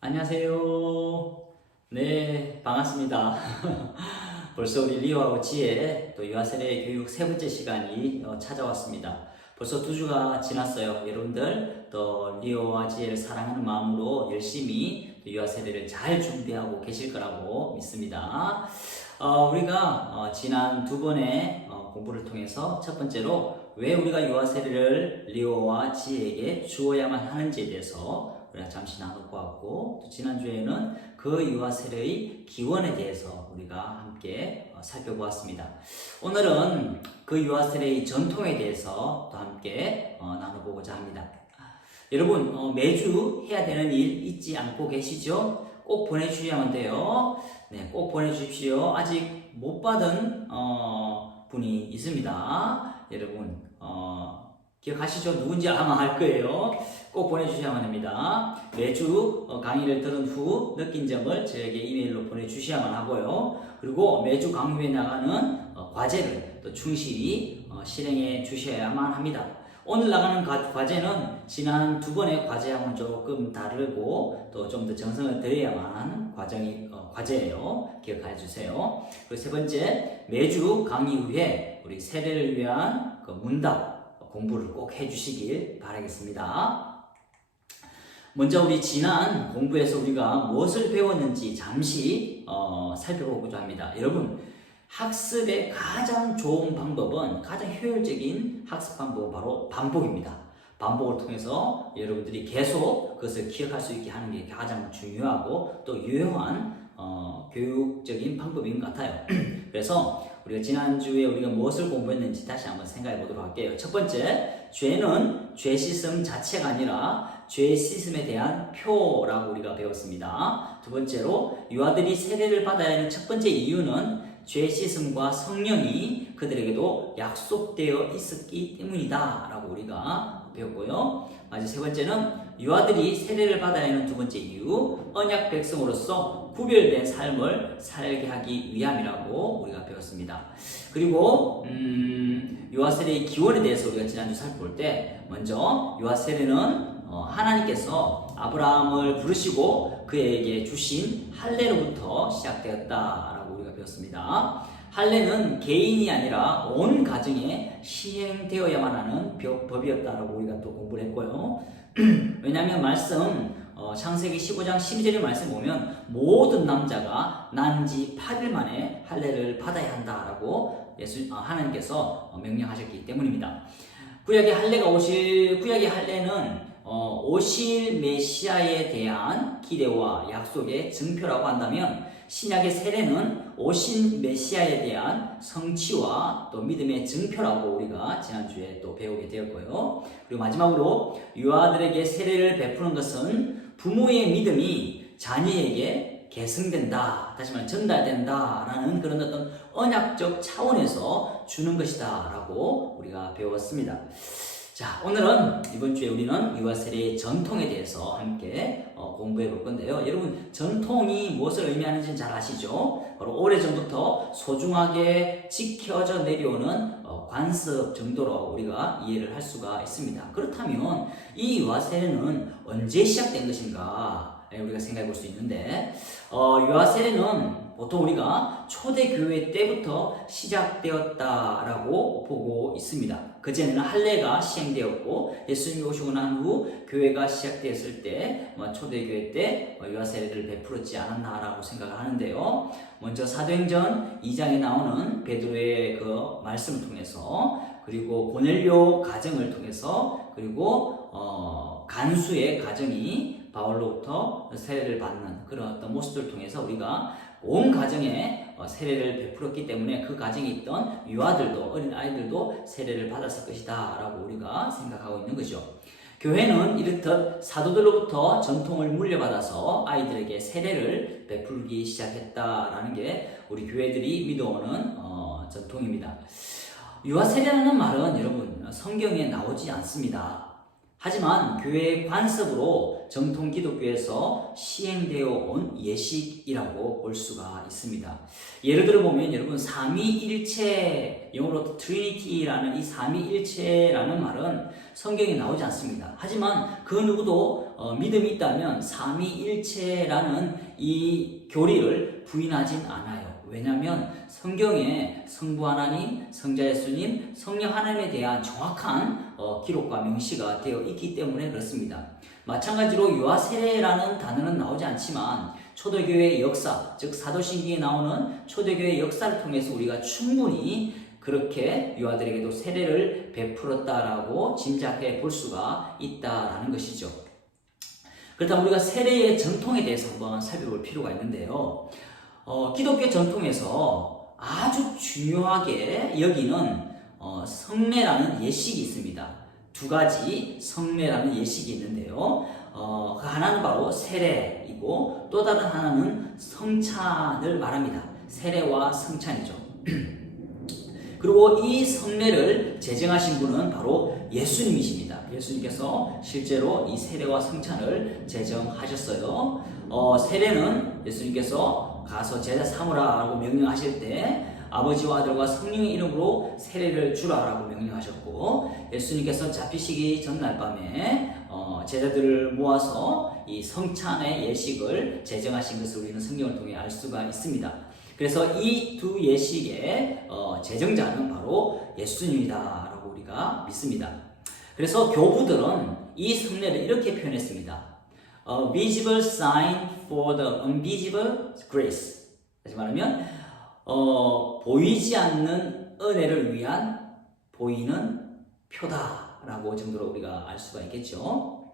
안녕하세요. 네, 반갑습니다. 벌써 우리 리오하고 지혜 또 유아세례 교육 세 번째 시간이 찾아왔습니다. 벌써 2주가 지났어요. 여러분들 또 리오와 지혜를 사랑하는 마음으로 열심히 또 유아세례를 잘 준비하고 계실 거라고 믿습니다. 우리가 지난 2번의 공부를 통해서 첫 번째로 왜 우리가 유아세례를 리오와 지혜에게 주어야만 하는지에 대해서 우리가 잠시 나눠보았고, 또 지난주에는 그 유아 세례의 기원에 대해서 우리가 함께 살펴보았습니다. 오늘은 그 유아 세례의 전통에 대해서 또 함께 나눠보고자 합니다. 여러분, 매주 해야 되는 일 잊지 않고 계시죠? 꼭 보내주셔야만 돼요. 네, 꼭 보내주십시오. 아직 못 받은 분이 있습니다. 여러분, 기억하시죠? 누군지 아마 알 거예요. 꼭 보내주셔야만 합니다. 매주 강의를 들은 후 느낀 점을 저에게 이메일로 보내주셔야만 하고요. 그리고 매주 강의에 나가는 과제를 또 충실히 실행해 주셔야만 합니다. 오늘 나가는 과제는 지난 2번의 과제하고는 조금 다르고 또 좀 더 정성을 들여야만 과제예요. 기억해 주세요. 그리고 세 번째, 매주 강의 후에 우리 세례를 위한 그 문답 공부를 꼭 해주시길 바라겠습니다. 먼저 우리 지난 공부에서 우리가 무엇을 배웠는지 잠시 살펴보고자 합니다. 여러분, 학습의 가장 좋은 방법은, 가장 효율적인 학습 방법은 바로 반복입니다. 반복을 통해서 여러분들이 계속 그것을 기억할 수 있게 하는 게 가장 중요하고 또 유효한 교육적인 방법인 것 같아요. 그래서 우리가 지난주에 우리가 무엇을 공부했는지 다시 한번 생각해 보도록 할게요. 첫 번째, 죄는 죄 씻음 자체가 아니라 죄 씻음에 대한 표라고 우리가 배웠습니다. 두 번째로, 유아들이 세례를 받아야 하는 첫 번째 이유는 죄 씻음과 성령이 그들에게도 약속되어 있었기 때문이다 라고 우리가 배웠고요. 마지막 세 번째는, 유아들이 세례를 받아야 하는 두 번째 이유, 언약 백성으로서 구별된 삶을 살게 하기 위함이라고 우리가 배웠습니다. 그리고 유아 세례의 기원에 대해서 우리가 지난주 살펴볼 때, 먼저 유아 세례는 하나님께서 아브라함을 부르시고 그에게 주신 할례로부터 시작되었다라고 우리가 배웠습니다. 할례는 개인이 아니라 온 가정에 시행되어야만 하는 법이었다라고 우리가 또 공부를 했고요. 왜냐하면 말씀 창세기 15장 12절의 말씀 보면 모든 남자가 난 지 8일 만에 할례를 받아야 한다라고 하나님께서 명령하셨기 때문입니다. 구약의 할례는 오실 메시아에 대한 기대와 약속의 증표라고 한다면, 신약의 세례는 오신 메시아에 대한 성취와 또 믿음의 증표라고 우리가 지난주에 또 배우게 되었고요. 그리고 마지막으로, 유아들에게 세례를 베푸는 것은 부모의 믿음이 자녀에게 계승된다, 다시 말해 전달된다라는 그런 어떤 언약적 차원에서 주는 것이다 라고 우리가 배웠습니다. 자, 오늘은 이번 주에 우리는 유아 세례의 전통에 대해서 함께 공부해 볼 건데요. 여러분, 전통이 무엇을 의미하는지는 잘 아시죠? 바로 오래전부터 소중하게 지켜져 내려오는 관습 정도로 우리가 이해를 할 수가 있습니다. 그렇다면 이 유아 세례는 언제 시작된 것인가? 우리가 생각해 볼 수 있는데, 유아 세례는 보통 우리가 초대교회 때부터 시작되었다라고 보고 있습니다. 그전에는 할례가 시행되었고, 예수님이 오시고 난 후 교회가 시작되었을 때 초대교회 때 유아 세례를 베풀었지 않았나라고 생각을 하는데요. 먼저 사도행전 2장에 나오는 베드로의 그 말씀을 통해서, 그리고 고넬료 가정을 통해서, 그리고 간수의 가정이 바울로부터 세례를 받는 그런 어떤 모습들을 통해서 우리가 온 가정에 세례를 베풀었기 때문에 그 가정에 있던 유아들도, 어린 아이들도 세례를 받았을 것이다 라고 우리가 생각하고 있는 거죠. 교회는 이렇듯 사도들로부터 전통을 물려받아서 아이들에게 세례를 베풀기 시작했다라는 게 우리 교회들이 믿어오는 전통입니다. 유아 세례라는 말은 여러분 성경에 나오지 않습니다. 하지만 교회의 관습으로 정통 기독교에서 시행되어 온 예식이라고 볼 수가 있습니다. 예를 들어 보면 여러분 삼위일체, 영어로 트리니티라는 이 삼위일체라는 말은 성경에 나오지 않습니다. 하지만 그 누구도 믿음이 있다면 삼위일체라는 이 교리를 부인하진 않아요. 왜냐하면 성경에 성부 하나님, 성자 예수님, 성령 하나님에 대한 정확한 기록과 명시가 되어 있기 때문에 그렇습니다. 마찬가지로 유아 세례라는 단어는 나오지 않지만 초대교회의 역사, 즉 사도신경에 나오는 초대교회의 역사를 통해서 우리가 충분히 그렇게 유아들에게도 세례를 베풀었다라고 짐작해 볼 수가 있다라는 것이죠. 그렇다면 우리가 세례의 전통에 대해서 한번 살펴볼 필요가 있는데요. 기독교 전통에서 아주 중요하게 여기는 성례라는 예식이 있습니다. 두 가지 성례라는 예식이 있는데요. 그 하나는 바로 세례이고 또 다른 하나는 성찬을 말합니다. 세례와 성찬이죠. 그리고 이 성례를 제정하신 분은 바로 예수님이십니다. 예수님께서 실제로 이 세례와 성찬을 제정하셨어요. 세례는 예수님께서 가서 제자 삼으라라고 명령하실 때 아버지와 아들과 성령의 이름으로 세례를 주라라고 명령하셨고, 예수님께서 잡히시기 전날 밤에 제자들을 모아서 이 성찬의 예식을 제정하신 것을 우리는 성경을 통해 알 수가 있습니다. 그래서 이 두 예식의 제정자는 바로 예수님이다라고 우리가 믿습니다. 그래서 교부들은 이 성례를 이렇게 표현했습니다. A visible sign for the invisible grace. 다시 말하면 보이지 않는 은혜를 위한 보이는 표다라고 정도로 우리가 알 수가 있겠죠.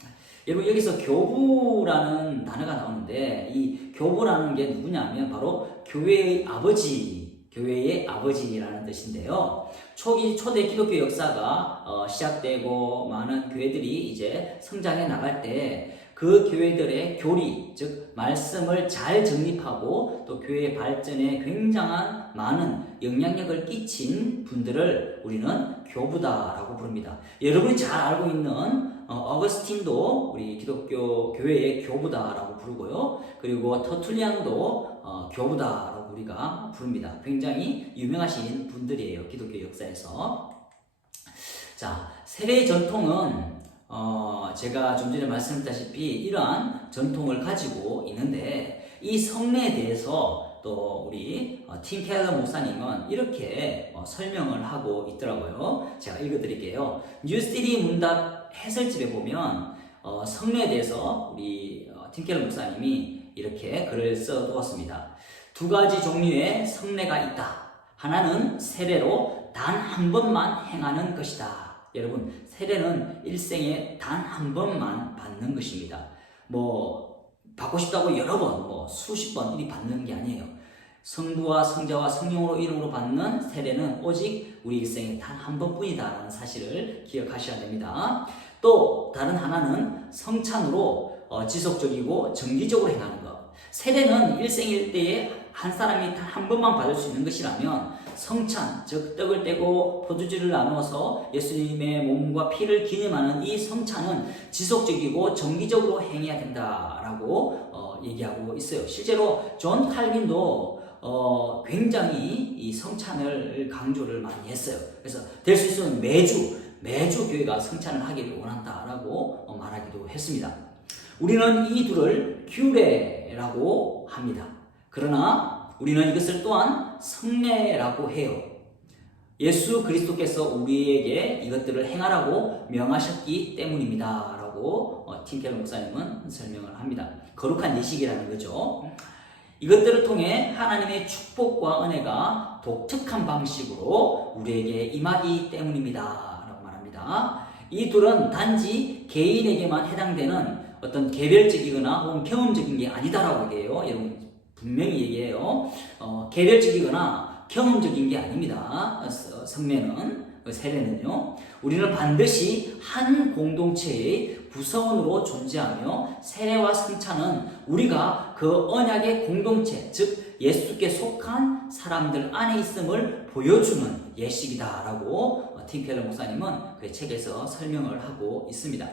여러분 여기서 교부라는 단어가 나오는데 이 교부라는 게 누구냐면 바로 교회의 아버지, 교회의 아버지라는 뜻인데요. 초대 기독교 역사가 시작되고 많은 교회들이 이제 성장해 나갈 때 그 교회들의 교리, 즉 말씀을 잘 정립하고 또 교회의 발전에 굉장한 많은 영향력을 끼친 분들을 우리는 교부다라고 부릅니다. 여러분이 잘 알고 있는 어거스틴도 우리 기독교 교회의 교부다라고 부르고요. 그리고 터툴리안도 교부다라고 우리가 부릅니다. 굉장히 유명하신 분들이에요. 기독교 역사에서. 자, 세례의 전통은 제가 좀 전에 말씀드렸다시피 이러한 전통을 가지고 있는데 이 성례에 대해서 또 우리 팀 켈러 목사님은 이렇게 설명을 하고 있더라고요. 제가 읽어드릴게요. 뉴시티 문답 해설집에 보면 성례에 대해서 우리 팀 켈러 목사님이 이렇게 글을 써두었습니다. 두 가지 종류의 성례가 있다. 하나는 세례로 단 한 번만 행하는 것이다. 여러분, 세례는 일생에 단 한 번만 받는 것입니다. 받고 싶다고 여러 번, 수십 번 이리 받는 게 아니에요. 성부와 성자와 성령으로 이름으로 받는 세례는 오직 우리 일생에 단 한 번뿐이다라는 사실을 기억하셔야 됩니다. 또 다른 하나는 성찬으로 지속적이고 정기적으로 행하는 것. 세례는 일생일대에 한 사람이 단 한 번만 받을 수 있는 것이라면 성찬, 즉 떡을 떼고 포도주를 나누어서 예수님의 몸과 피를 기념하는 이 성찬은 지속적이고 정기적으로 행해야 된다라고 얘기하고 있어요. 실제로 존 칼빈도 굉장히 이 성찬을 강조를 많이 했어요. 그래서 될 수 있으면 매주 교회가 성찬을 하기를 원한다라고 말하기도 했습니다. 우리는 이 둘을 규례라고 합니다. 그러나 우리는 이것을 또한 성례라고 해요. 예수 그리스도께서 우리에게 이것들을 행하라고 명하셨기 때문입니다. 라고 팀켈러 목사님은 설명을 합니다. 거룩한 예식이라는 거죠. 이것들을 통해 하나님의 축복과 은혜가 독특한 방식으로 우리에게 임하기 때문입니다. 라고 말합니다. 이 둘은 단지 개인에게만 해당되는 어떤 개별적이거나 혹은 경험적인 게 아니다라고 얘기해요. 여러분 분명히 얘기해요. 개별적이거나 경험적인 게 아닙니다. 성례는, 세례는요. 우리는 반드시 한 공동체의 구성원으로 존재하며 세례와 성찬은 우리가 그 언약의 공동체, 즉 예수께 속한 사람들 안에 있음을 보여주는 예식이다라고 팀 켈러 목사님은 그 책에서 설명을 하고 있습니다.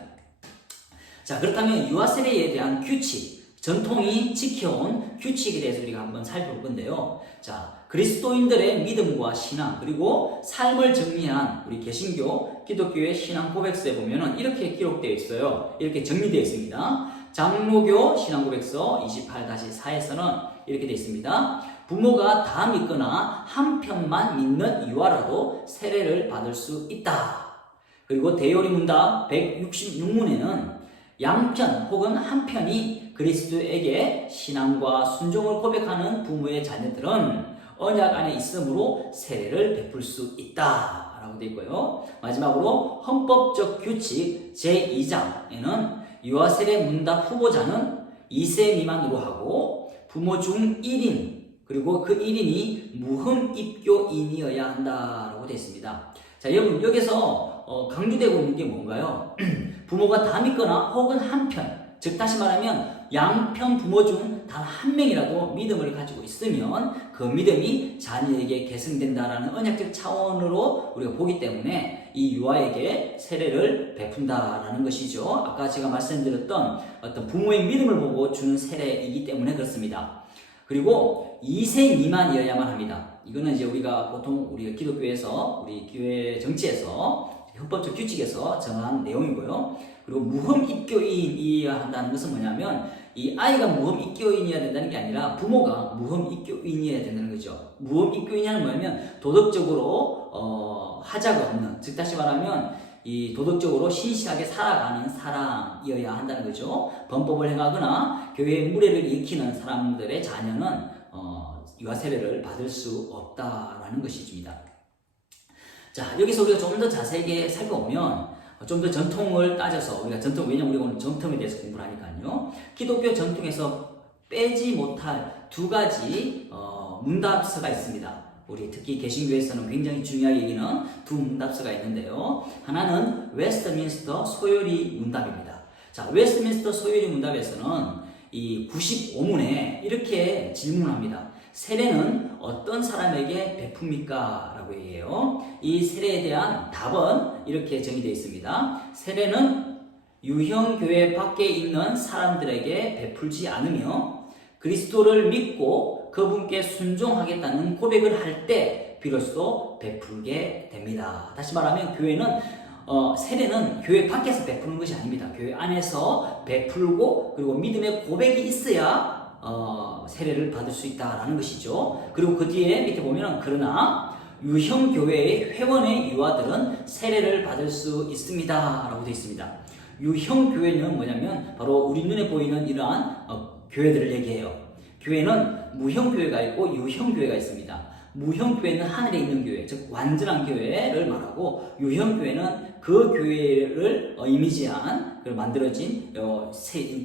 자, 그렇다면 유아 세례에 대한 규칙, 전통이 지켜온 규칙에 대해서 우리가 한번 살펴볼 건데요. 자, 그리스도인들의 믿음과 신앙, 그리고 삶을 정리한 우리 개신교, 기독교의 신앙 고백서에 보면은 이렇게 기록되어 있어요. 이렇게 정리되어 있습니다. 장로교 신앙 고백서 28-4에서는 이렇게 되어 있습니다. 부모가 다 믿거나 한편만 믿는 유아라도 세례를 받을 수 있다. 그리고 대요리 문답 166문에는 양편 혹은 한편이 그리스도에게 신앙과 순종을 고백하는 부모의 자녀들은 언약 안에 있으므로 세례를 베풀 수 있다 라고 되어 있고요. 마지막으로 헌법적 규칙 제2장에는 유아 세례 문답 후보자는 2세 미만으로 하고 부모 중 1인 그리고 그 1인이 무흠 입교인이어야 한다라고 되어 있습니다. 자, 여러분 여기서 강조되고 있는 게 뭔가요? 부모가 다 믿거나 혹은 한편, 즉 다시 말하면 양편 부모 중 단 한 명이라도 믿음을 가지고 있으면 그 믿음이 자녀에게 계승된다라는 언약적 차원으로 우리가 보기 때문에 이 유아에게 세례를 베푼다라는 것이죠. 아까 제가 말씀드렸던 어떤 부모의 믿음을 보고 주는 세례이기 때문에 그렇습니다. 그리고 2세 미만이어야만 합니다. 이거는 이제 우리가 보통 우리 기독교에서 우리 교회 정치에서 헌법적 규칙에서 정한 내용이고요. 그리고 무흠 입교인이어야 한다는 것은 뭐냐면 이 아이가 무흠 입교인이어야 된다는 게 아니라 부모가 무흠 입교인이어야 된다는 거죠. 무흠 입교인이란 뭐냐면 도덕적으로 하자가 없는, 즉 다시 말하면 이 도덕적으로 신실하게 살아가는 사람이어야 한다는 거죠. 범법을 행하거나 교회의 무례를 일으키는 사람들의 자녀는 유아 세례를 받을 수 없다라는 것이집니다. 자, 여기서 우리가 좀 더 자세하게 살펴보면 좀 더 전통을 따져서 우리가 왜냐면 우리가 오늘 전통에 대해서 공부를 하니까요. 기독교 전통에서 빼지 못할 두 가지 문답서가 있습니다. 우리 특히 개신교에서는 굉장히 중요하게 여기는 두 문답서가 있는데요. 하나는 웨스트민스터 소요리 문답입니다. 자, 웨스트민스터 소요리 문답에서는 이 95문에 이렇게 질문합니다. 세례는 어떤 사람에게 베풉니까? 라고 얘기해요. 이 세례에 대한 답은 이렇게 정의되어 있습니다. 세례는 유형교회 밖에 있는 사람들에게 베풀지 않으며 그리스도를 믿고 그분께 순종하겠다는 고백을 할 때 비로소 베풀게 됩니다. 다시 말하면 교회는 세례는 교회 밖에서 베푸는 것이 아닙니다. 교회 안에서 베풀고 그리고 믿음의 고백이 있어야 세례를 받을 수 있다라는 것이죠. 그리고 그 뒤에 밑에 보면 그러나 유형교회의 회원의 유아들은 세례를 받을 수 있습니다 라고 되어 있습니다. 유형교회는 뭐냐면 바로 우리 눈에 보이는 이러한 교회들을 얘기해요. 교회는 무형교회가 있고 유형교회가 있습니다. 무형교회는 하늘에 있는 교회, 즉 완전한 교회를 말하고 유형교회는 그 교회를 이미지한 만들어진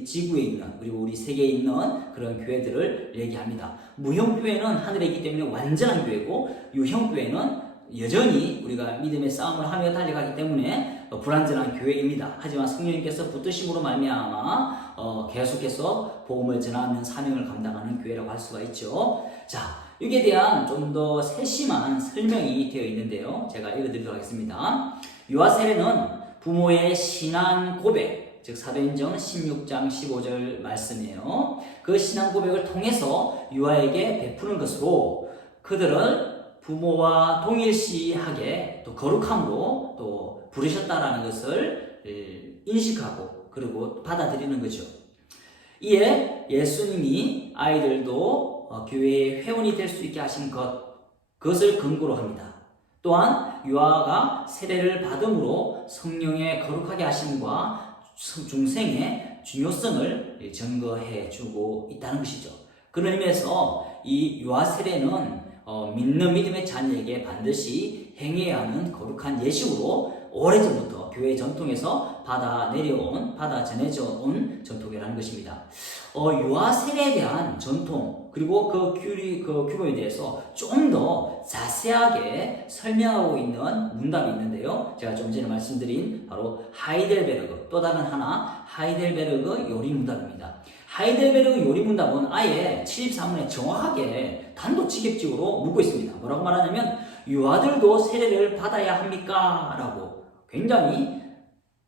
지구에 있는 그리고 우리 세계에 있는 그런 교회들을 얘기합니다. 무형교회는 하늘에 있기 때문에 완전한 교회고 유형교회는 여전히 우리가 믿음의 싸움을 하며 달려가기 때문에 불완전한 교회입니다. 하지만 성령님께서 붙드심으로 말미암아 계속해서 복음을 전하는 사명을 감당하는 교회라고 할 수가 있죠. 자, 여기에 대한 좀 더 세심한 설명이 되어 있는데요. 제가 읽어드리도록 하겠습니다. 유아 세례는 부모의 신앙 고백, 즉 사도행전 16장 15절 말씀이에요. 그 신앙 고백을 통해서 유아에게 베푸는 것으로 그들을 부모와 동일시하게 또 거룩함으로 또 부르셨다라는 것을 인식하고 그리고 받아들이는 거죠. 이에 예수님이 아이들도 교회의 회원이 될 수 있게 하신 그것을 근거로 합니다. 또한 유아가 세례를 받음으로 성령의 거룩하게 하심과 중생의 중요성을 증거해 주고 있다는 것이죠. 그런 의미에서 이 유아 세례는 믿는 믿음의 자녀에게 반드시 행해야 하는 거룩한 예식으로 오래전부터 교회 전통에서 받아 전해져 온 전통이라는 것입니다. 유아 세례에 대한 전통 그리고 그 규범에 대해서 좀 더 자세하게 설명하고 있는 문답이 있는데요. 제가 좀 전에 말씀드린 바로 하이델베르그, 또 다른 하나 하이델베르그 요리 문답입니다. 하이델베르그 요리 문답은 아예 74문에 정확하게 단도직입적으로 묻고 있습니다. 뭐라고 말하냐면 유아들도 세례를 받아야 합니까? 라고 굉장히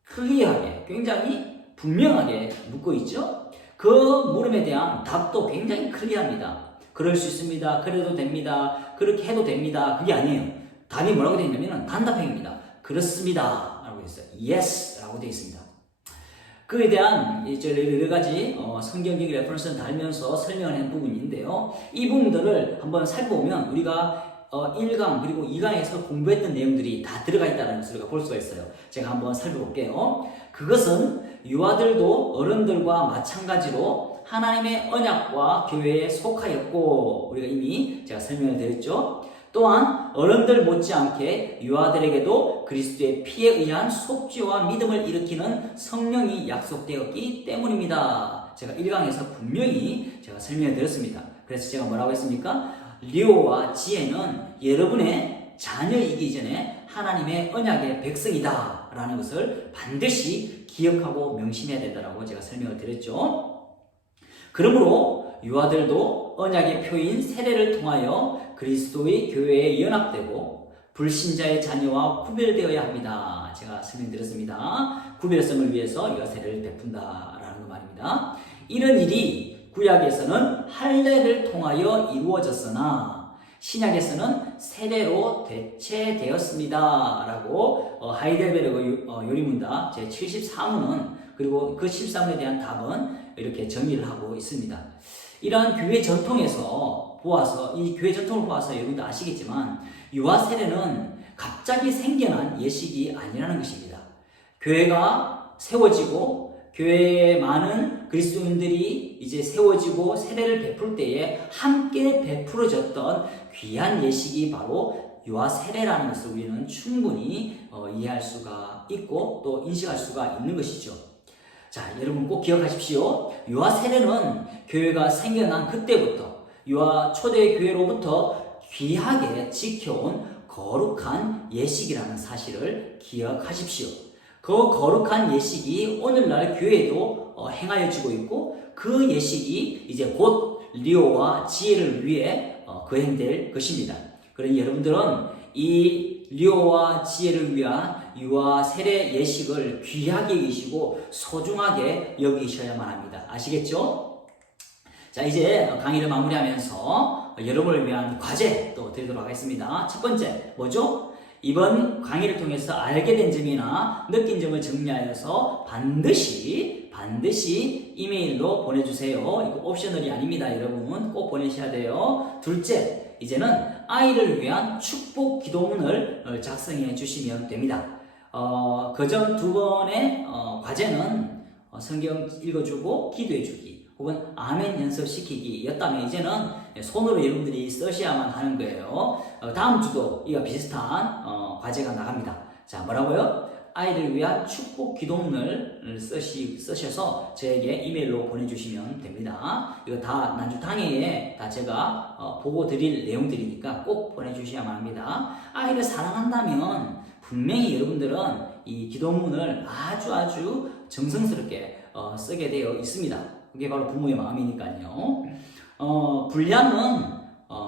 클리어하게, 굉장히 분명하게 묻고 있죠. 그 물음에 대한 답도 굉장히 클리어합니다. 그럴 수 있습니다. 그래도 됩니다. 그렇게 해도 됩니다. 그게 아니에요. 답이 뭐라고 되어 있냐면 단답형입니다. 그렇습니다. 라고 되어 있어요. Yes 라고 되어 있습니다. 그에 대한 여러 가지 성경적 레퍼런스를 달면서 설명을 한 부분인데요. 이 부분들을 한번 살펴보면 우리가 1강 그리고 2강에서 공부했던 내용들이 다 들어가 있다는 것을 우리가 볼 수가 있어요. 제가 한번 살펴볼게요. 그것은 유아들도 어른들과 마찬가지로 하나님의 언약과 교회에 속하였고, 우리가 이미 제가 설명을 드렸죠. 또한 어른들 못지않게 유아들에게도 그리스도의 피에 의한 속죄와 믿음을 일으키는 성령이 약속되었기 때문입니다. 제가 1강에서 분명히 제가 설명을 드렸습니다. 그래서 제가 뭐라고 했습니까? 리오와 지혜는 여러분의 자녀이기 전에 하나님의 언약의 백성이다 라는 것을 반드시 기억하고 명심해야 된다고 제가 설명을 드렸죠. 그러므로 유아들도 언약의 표인 세례를 통하여 그리스도의 교회에 연합되고 불신자의 자녀와 구별되어야 합니다. 제가 설명드렸습니다. 구별성을 위해서 유아 세례를 베푼다라는 거 말입니다. 이런 일이 구약에서는 할례를 통하여 이루어졌으나 신약에서는 세례로 대체되었습니다. 라고 하이델베르그 요리문답 제73문은 그리고 그 13문에 대한 답은 이렇게 정의를 하고 있습니다. 이러한 교회 전통에서 보아서, 이 교회 전통을 보아서 여러분도 아시겠지만 유아 세례는 갑자기 생겨난 예식이 아니라는 것입니다. 교회가 세워지고 교회에 많은 그리스도인들이 이제 세워지고 세례를 베풀 때에 함께 베풀어졌던 귀한 예식이 바로 유아 세례라는 것을 우리는 충분히 이해할 수가 있고 또 인식할 수가 있는 것이죠. 자, 여러분 꼭 기억하십시오. 유아 세례는 교회가 생겨난 그때부터 유아 초대 교회로부터 귀하게 지켜온 거룩한 예식이라는 사실을 기억하십시오. 그 거룩한 예식이 오늘날 교회에도 행하여지고 있고 그 예식이 이제 곧 리오와 지혜를 위해 거행될 것입니다. 그러니 여러분들은 이 리오와 지혜를 위한 유아 세례 예식을 귀하게 여기시고 소중하게 여기셔야만 합니다. 아시겠죠? 자, 이제 강의를 마무리하면서 여러분을 위한 과제 또 드리도록 하겠습니다. 첫 번째 뭐죠? 이번 강의를 통해서 알게 된 점이나 느낀 점을 정리하여서 반드시 이메일로 보내주세요. 이거 옵셔널이 아닙니다. 여러분 꼭 보내셔야 돼요. 둘째, 이제는 아이를 위한 축복 기도문을 작성해 주시면 됩니다. 그전 두 번의 과제는 성경 읽어주고 기도해주기 혹은 아멘 연습시키기였다면 이제는 손으로 여러분들이 쓰셔야만 하는 거예요. 다음 주도 이와 비슷한 과제가 나갑니다. 자, 뭐라고요? 아이를 위한 축복 기도문을 쓰셔서 저에게 이메일로 보내주시면 됩니다. 이거 다 난주당회에 다 제가 보고 드릴 내용들이니까 꼭 보내주셔야만 합니다. 아이를 사랑한다면 분명히 여러분들은 이 기도문을 아주 정성스럽게 쓰게 되어 있습니다. 그게 바로 부모의 마음이니까요. 분량은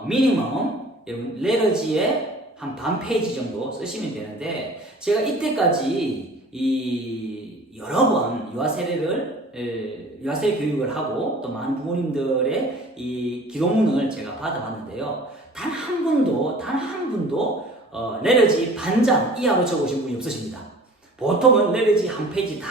미니멈 여러분 레러지에 한 반 페이지 정도 쓰시면 되는데 제가 이때까지 이 여러 번 유아세례 교육을 하고 또 많은 부모님들의 이 기도문을 제가 받아봤는데요. 단 한 분도 레러지 반장 이하로 적으신 분이 없으십니다. 보통은 레러지 한 페이지 다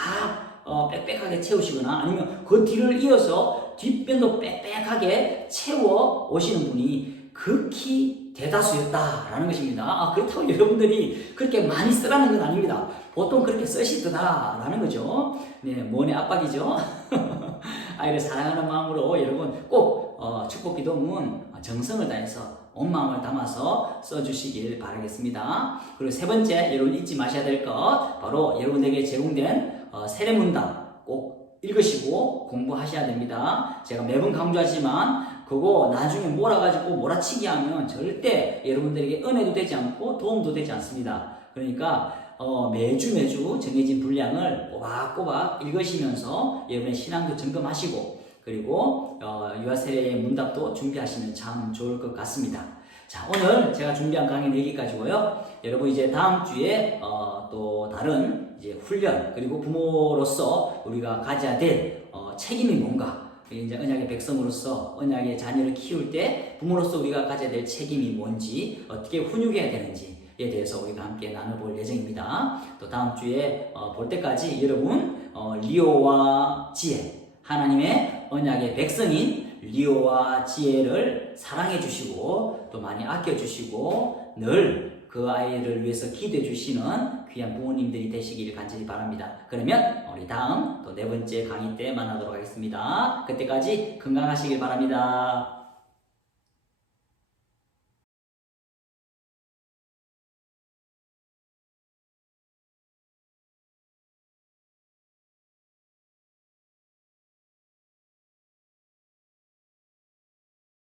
빽빽하게 채우시거나 아니면 그 뒤를 이어서 뒷변도 빽빽하게 채워 오시는 분이 극히 대다수였다라는 것입니다. 그렇다고 여러분들이 그렇게 많이 쓰라는 건 아닙니다. 보통 그렇게 쓰시더라라는 거죠. 네, 뭐네 압박이죠. 아이를 사랑하는 마음으로 여러분 꼭 축복 기도문 정성을 다해서 온 마음을 담아서 써주시길 바라겠습니다. 그리고 세 번째 여러분 잊지 마셔야 될 것 바로 여러분에게 제공된 세례문답 꼭 읽으시고 공부하셔야 됩니다. 제가 매번 강조하지만 그거 나중에 몰아가지고 몰아치기 하면 절대 여러분들에게 은혜도 되지 않고 도움도 되지 않습니다. 그러니까 매주 정해진 분량을 꼬박꼬박 읽으시면서 여러분의 신앙도 점검하시고 그리고 유아세례의 문답도 준비하시면 참 좋을 것 같습니다. 자, 오늘 제가 준비한 강의는 여기까지고요. 여러분 이제 다음 주에 또 다른 이제 훈련 그리고 부모로서 우리가 가져야 될 책임이 뭔가 이제 언약의 백성으로서 언약의 자녀를 키울 때 부모로서 우리가 가져야 될 책임이 뭔지 어떻게 훈육해야 되는지에 대해서 우리가 함께 나눠볼 예정입니다. 또 다음 주에 볼 때까지 여러분 리오와 지혜 하나님의 언약의 백성인 리오와 지혜를 사랑해 주시고 또 많이 아껴 주시고 늘 그 아이를 위해서 기도해 주시는 귀한 부모님들이 되시기를 간절히 바랍니다. 그러면 우리 다음 또 네 번째 강의 때 만나도록 하겠습니다. 그때까지 건강하시길 바랍니다.